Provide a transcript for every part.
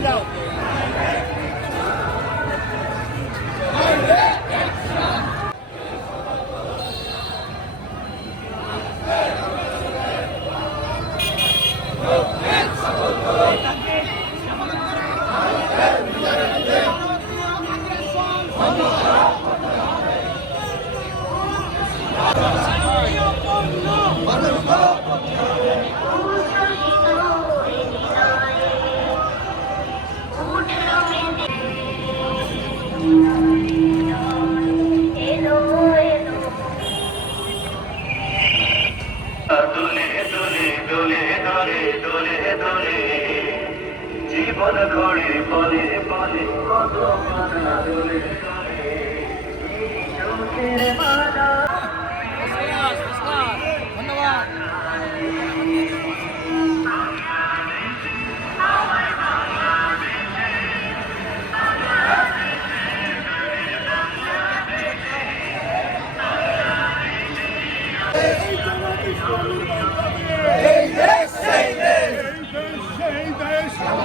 যাও জীবন ঘড়ে পরে বলে কত মানা সফল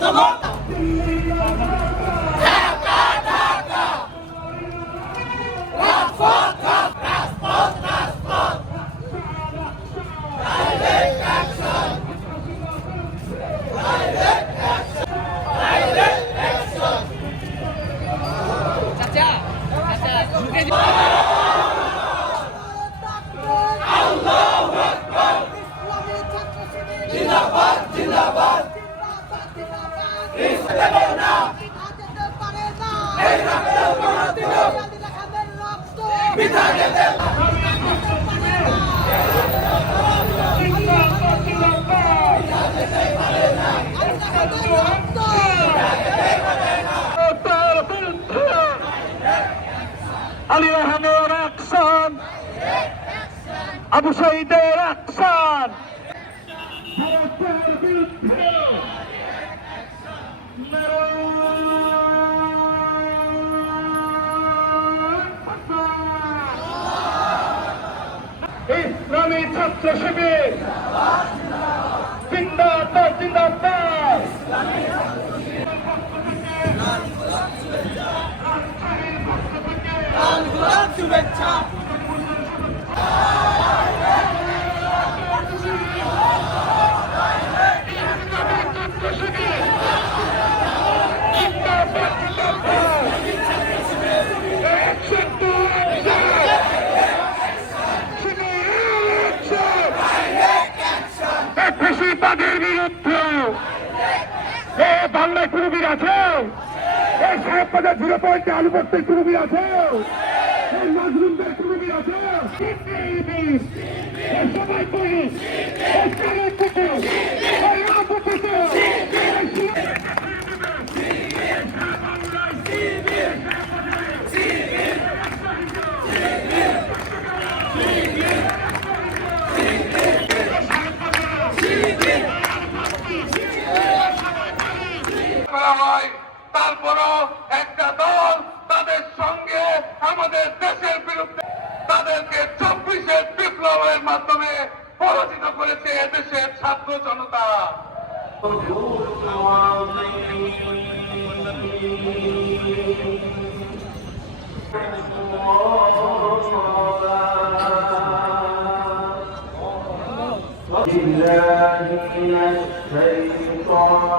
জিন্দাবাদ আবু শহীদের অ্যাকশন। ভারতের বিরুদ্ধে ইসলামী ছাত্র শিবির। জিন্দাবাদ জিন্দাবাদ। ফেসিবাদের বিরুদ্ধে। এ বাংলায় কুরুবির আছে। এই সাহেব বাজার জিরো পয়েন্টে আলু ভর্তির কুরুবির আছে। সবাই তারপরও একটা দল তাদের সঙ্গে আমাদের দেশের বিরুদ্ধে তাদেরকে চব্বিশে বিপ্লবের মাধ্যমে পরাজিত করেছে এদেশের ছাত্র জনতা। بالله من الشيطان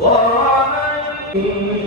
وعليه